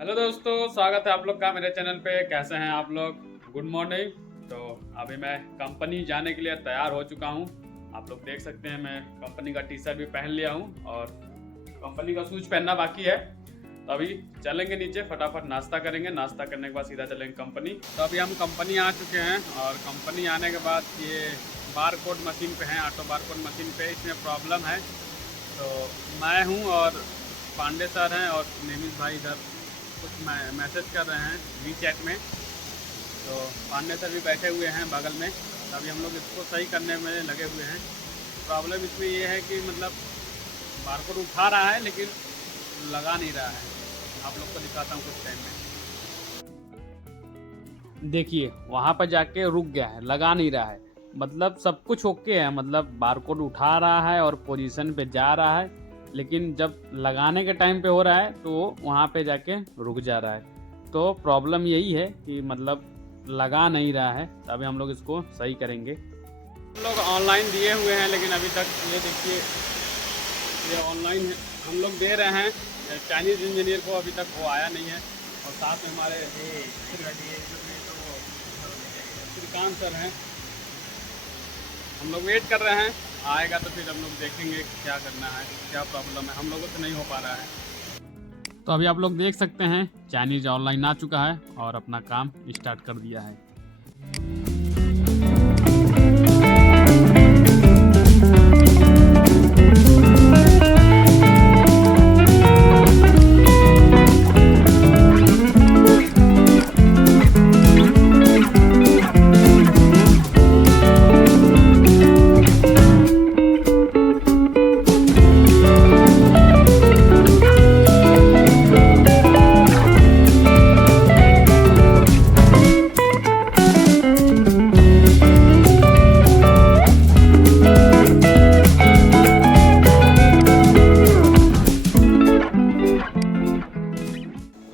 Hello दोस्तों, स्वागत है आप लोग का मेरे चैनल पे। कैसे हैं आप लोग? Good morning. तो अभी मैं कंपनी जाने के लिए तैयार हो चुका हूं। आप लोग देख सकते हैं मैं कंपनी का टी शर्ट भी पहन लिया हूं और कंपनी का शूज पहनना बाकी है। तो अभी चलेंगे नीचे, फटाफट नाश्ता करेंगे। नाश्ता करने के बाद सीधा चलेंगे कंपनी। तो अभी हम कंपनी आ चुके हैं और कंपनी आने के बाद ये बार कोड मशीन पे हैं, ऑटो बार कोड मशीन पे। इसमें प्रॉब्लम है, तो मैं हूँ और पांडे सर हैं और नेमित भाई इधर कुछ मैसेज कर रहे हैं वी चैट में। तो पांडे सर भी बैठे हुए हैं बगल में। अभी हम लोग इसको सही करने में लगे हुए हैं। प्रॉब्लम इसमें ये है कि मतलब बारकोड उठा रहा है लेकिन लगा नहीं रहा है। आप लोग को दिखाता हूँ कुछ टाइम में। देखिए वहाँ पर जाके रुक गया है, लगा नहीं रहा है। मतलब सब कुछ ओके है, मतलब बारकोड उठा रहा है और पोजीशन पे जा रहा है, लेकिन जब लगाने के टाइम पे हो रहा है तो वहाँ पे जाके रुक जा रहा है। तो प्रॉब्लम यही है कि मतलब लगा नहीं रहा है। तो अभी हम लोग इसको सही करेंगे। हम लोग ऑनलाइन दिए हुए हैं लेकिन अभी तक ये देखिए ये ऑनलाइन है, हम लोग दे रहे हैं। चाइनीज़ इंजीनियर को अभी तक वो आया नहीं है और साथ में हमारे श्रीकांत सर हैं। हम लोग वेट कर रहे हैं, आएगा तो फिर हम लोग देखेंगे क्या करना है, क्या प्रॉब्लम है। हम लोगों से नहीं हो पा रहा है। तो अभी आप लोग देख सकते हैं चाइनीज ऑनलाइन आ चुका है और अपना काम स्टार्ट कर दिया है।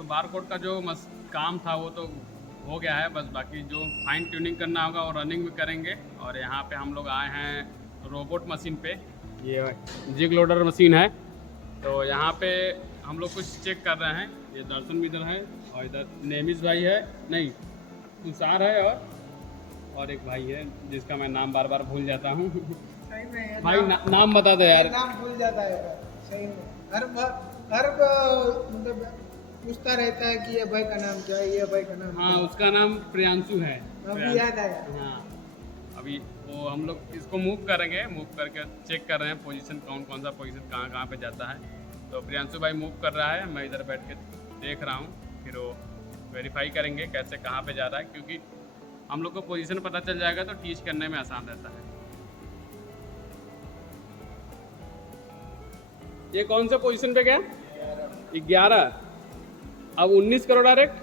बारकोड का जो काम था वो तो हो गया है, बस बाकी जो फाइन ट्यूनिंग करना होगा वो रनिंग में करेंगे। और यहाँ पे हम लोग आए हैं रोबोट मशीन पे। ये जिग लोडर मशीन है, तो यहाँ पे हम लोग कुछ चेक कर रहे हैं। ये दर्शन भी इधर है और इधर नेमिस भाई है, नहीं तुषार है और एक भाई है जिसका मैं नाम बार बार भूल जाता हूँ। भाई नाम बता दो यार। नाम भूल जाता है सही में। हर मतलब पूछता रहता है कि ये भाई का नाम क्या है, ये भाई का नाम। हाँ, उसका नाम प्रियांशु है। अभी याद आया। हाँ, अभी वो हम लोग इसको मूव करेंगे, मूव करके चेक कर रहे हैं पोजीशन, कौन कौन सा पोजीशन कहाँ कहाँ पे जाता है। तो प्रियांशु भाई मूव कर रहा है, मैं इधर बैठ के देख रहा हूँ। फिर वो वेरीफाई करेंगे कैसे कहाँ पे जा रहा है, क्योंकि हम लोग को पोजीशन पता चल जाएगा तो टीच करने में आसान रहता है। ये कौन सा पोजीशन पे गया? 11। अब 19 करो डायरेक्ट।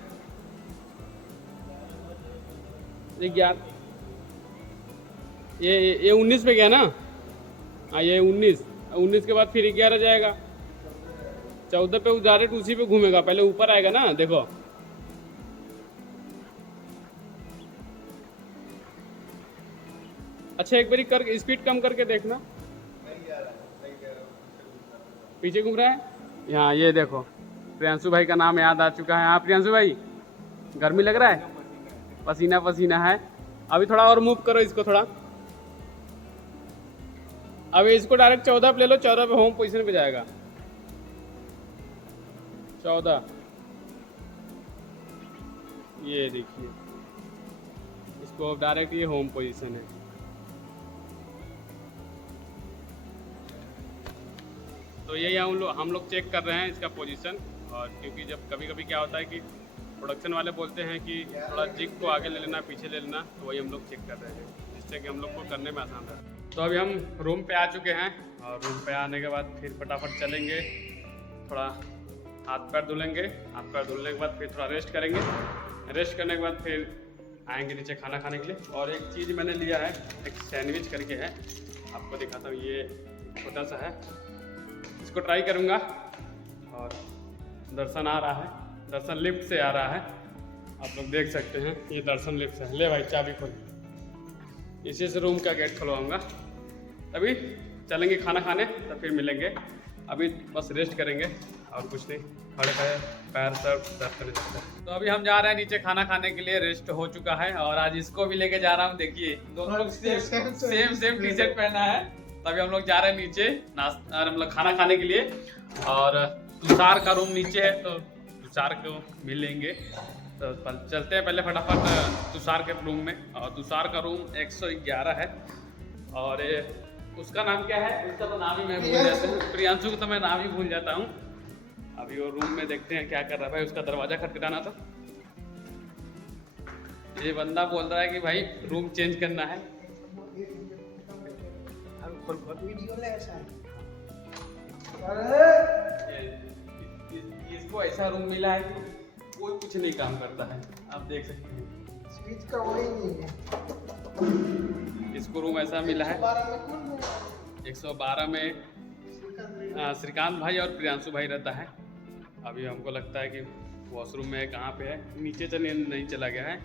11 ये 19 पे गया ना? हाँ, ये 19 के बाद फिर 11 जाएगा। 14 पे डायरेक्ट उसी पे घूमेगा, पहले ऊपर आएगा ना, देखो। अच्छा एक बारी कर स्पीड कम करके देखना। पीछे घूम रहा है। यहाँ ये देखो प्रियांशु भाई का नाम याद आ चुका है। हाँ प्रियांशु भाई, गर्मी लग रहा है, पसीना पसीना है। अभी थोड़ा और मूव करो इसको थोड़ा। अभी इसको डायरेक्ट 14 पे ले लो, 14 पे होम पोजीशन पे जाएगा। 14 ये देखिए, इसको डायरेक्ट ये होम पोजीशन है। तो यही हम लोग चेक कर रहे हैं इसका पोजीशन। और क्योंकि जब कभी कभी क्या होता है कि प्रोडक्शन वाले बोलते हैं कि थोड़ा जिग को आगे ले लेना, पीछे ले लेना, तो वही हम लोग चेक कर रहे हैं, जिससे कि हम लोग को करने में आसान है। तो अभी हम रूम पे आ चुके हैं और रूम पे आने के बाद फिर फटाफट चलेंगे, थोड़ा हाथ पैर धुलेंगे। हाथ पैर धुलने के बाद फिर थोड़ा रेस्ट करेंगे। रेस्ट करने के बाद फिर आएंगे नीचे खाना खाने के लिए। और एक चीज़ मैंने लिया है, एक सैंडविच करके है, आपको दिखाता हूँ। ये छोटा सा है, इसको ट्राई करूँगा। और दर्शन आ रहा है, दर्शन लिफ्ट से आ रहा है, आप लोग देख सकते हैं। ये दर्शन लिफ्ट से। ले भाई चाबी खोल, इसी से रूम का गेट खुलवाऊँगा। अभी चलेंगे खाना खाने, तो फिर मिलेंगे। अभी बस रेस्ट करेंगे और कुछ नहीं। खड़े खड़े पैर सब दर्द करने लगता है। तो अभी हम जा रहे हैं नीचे खाना खाने के लिए, रेस्ट हो चुका है और आज इसको भी लेके जा रहा हूँ। देखिए दोनों लोग सेम टी शर्ट पहना है। तभी हम लोग जा रहे हैं नीचे नाश्ता मतलब खाना खाने के लिए। और तुषार का रूम नीचे है तो तुषार को मिलेंगे। तो चलते हैं पहले फटाफट तुषार के रूम में। और तुषार का रूम 111 है। और उसका नाम क्या है? उसका तो नाम ही मैं भूल जाता हूँ। प्रियांशु का तो मैं नाम ही भूल जाता हूँ। अभी वो रूम में देखते हैं क्या कर रहा है। भाई उसका दरवाजा खटखटाना था। ये बंदा बोल रहा है कि भाई रूम चेंज करना है। इसको ऐसा रूम मिला है कि कोई कुछ नहीं काम करता है, आप देख सकते हैं। स्विच का वही नहीं है। इसको रूम ऐसा मिला है 112 में श्रीकांत भाई और प्रियांशु भाई रहता है। अभी हमको लगता है कि वॉशरूम में कहाँ पे है, नीचे चले नहीं चला गया है।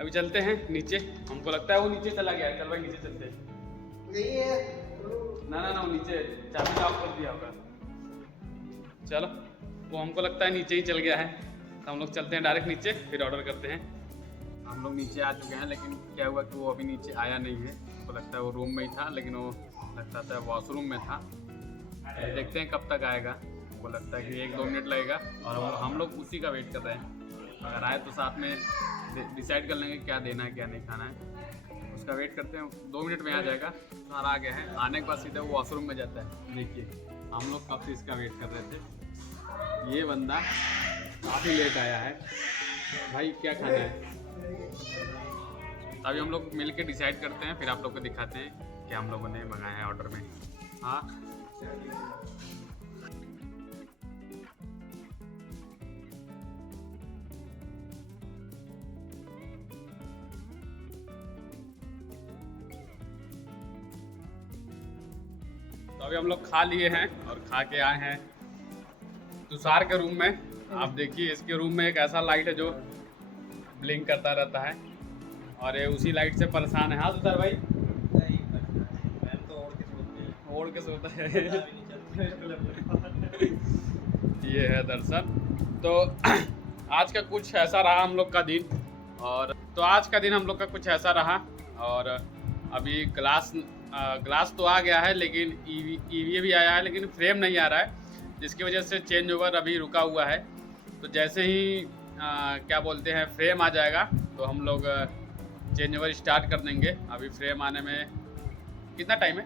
अभी चलते हैं नीचे। हमको लगता है वो नीचे चला गया है। चल भाई नीचे चलते हैं। ना वो नीचे चाबी ऑफ कर दिया होगा। चलो वो हमको लगता है नीचे ही चल गया है। तो हम लोग चलते हैं डायरेक्ट नीचे, फिर ऑर्डर करते हैं। हम लोग नीचे आ चुके हैं, लेकिन क्या हुआ कि वो अभी नीचे आया नहीं है। हमको लगता है वो रूम में ही था, लेकिन वो लगता था वॉशरूम में था। तो देखते हैं कब तक आएगा। हमको लगता है कि 1-2 मिनट लगेगा और हम लोग उसी का वेट कर रहे हैं। अगर आए तो साथ में डिसाइड कर लेंगे क्या देना है क्या नहीं खाना है। उसका वेट करते हैं। 2 मिनट में आ जाएगा। सार आ गया है। आने के बाद सीधे वो वॉशरूम में जाता है। देखिए हम लोग कब से इसका वेट कर रहे थे। ये बंदा काफ़ी लेट आया है। भाई क्या खाना है? अभी हम लोग मिल के डिसाइड करते हैं, फिर आप लोग को दिखाते हैं कि हम लोगों ने मंगाया है ऑर्डर में। हाँ तो अभी हम लोग खा लिए हैं और खा के आए हैं तुषार के रूम में। आप देखिए इसके रूम में एक ऐसा लाइट है जो ब्लिंक करता रहता है और ये उसी लाइट से परेशान है। हाँ तुषार भाई ओढ़ के सोता है। ये है दर्शन। तो आज का कुछ ऐसा रहा हम लोग का दिन। और तो आज का दिन हम लोग का कुछ ऐसा रहा। और अभी ग्लास तो आ गया है, लेकिन ईवी भी आया है, लेकिन फ्रेम नहीं आ रहा है, जिसकी वजह से चेंज ओवर अभी रुका हुआ है। तो जैसे ही क्या बोलते हैं फ्रेम आ जाएगा तो हम लोग चेंज ओवर स्टार्ट कर देंगे। अभी फ्रेम आने में कितना टाइम है?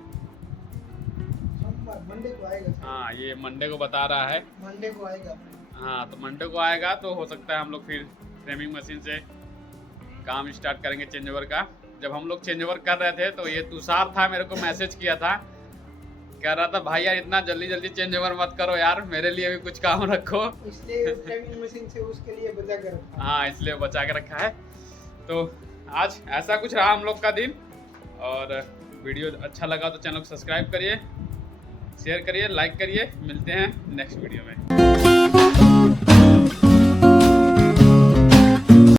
मंडे को आएगा। हाँ ये मंडे को बता रहा है। मंडे को आएगा। हाँ तो मंडे को आएगा तो हो सकता है हम लोग फिर फ्रेमिंग मशीन से काम स्टार्ट करेंगे चेंज ओवर का। जब हम लोग चेंज ओवर कर रहे थे तो ये तुषार था, मेरे को मैसेज किया था, कह रहा था भाई यार इतना जल्दी चेंज ओवर मत करो यार, मेरे लिए भी कुछ काम रखो। इसलिए फ्रेमिंग मशीन से उसके लिए बचा के रखा। हाँ इसलिए बचा के रखा है। तो आज ऐसा कुछ रहा हम लोग का दिन। और वीडियो अच्छा लगा तो चैनल को सब्सक्राइब करिए, शेयर करिए, लाइक करिए। मिलते हैं नेक्स्ट वीडियो में।